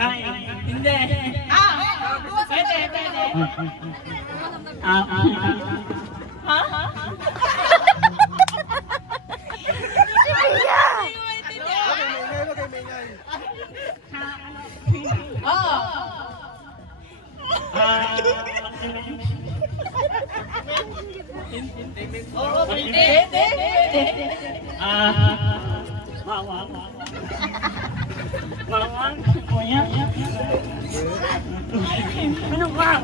Ay. Hindi. Pwede, pwede. Ha? Oo. Oo, pwede. Mawang, kuya. Ano ba?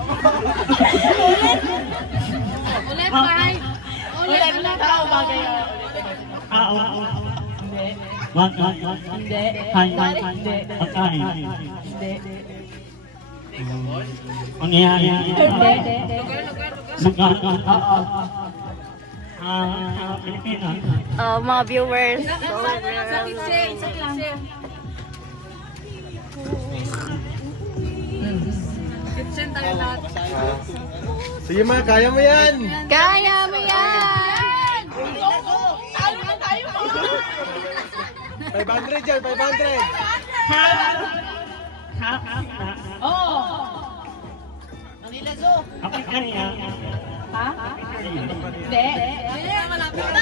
Ulit, Kai. Ulit na tao bagay. Hindi. Hindi. Hindi. Pagkain. Hindi. Mangyayari. Hindi. Lugar. Pilipinas. Oh, mga viewers. Kitchen tayo lahat. Sige ma, kaya mo yan! Kaya mo yan! Tayo na tayo mo. 500 yan, 500! Oo. Manila Zoo. Kapag kanya. Ha? Hindi. Malapit na.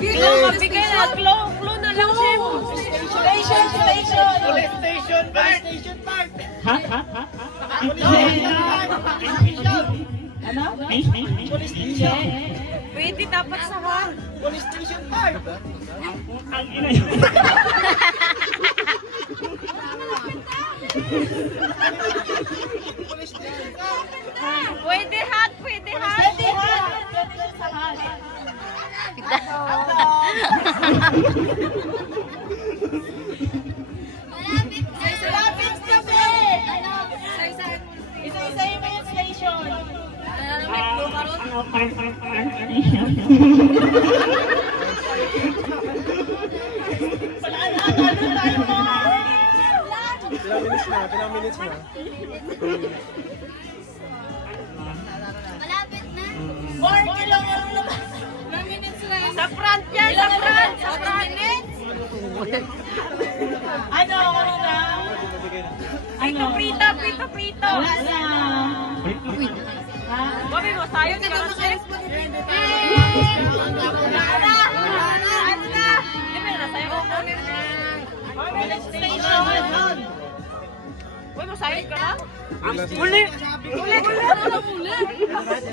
Sige lang, magbigay na. Clue na lang, Chef. Station. Police station park! Ha? Ano? Hindi. Pwede dapat sa hall. Police station park! Ang ina yun. Pwede hot. Pwede hot sa hall. Malapit na ba? Isa-isa mo yung station. Ilang minutes na? Malapit na. 4 kilometers. Sa front yan, sa front. Ano na? Prito. Wala na. Sabi mo, sayo na lang, Chef. Ano na? Hindi na, sayo ko ulit. Station. Uy, masayod ka na? Ulit.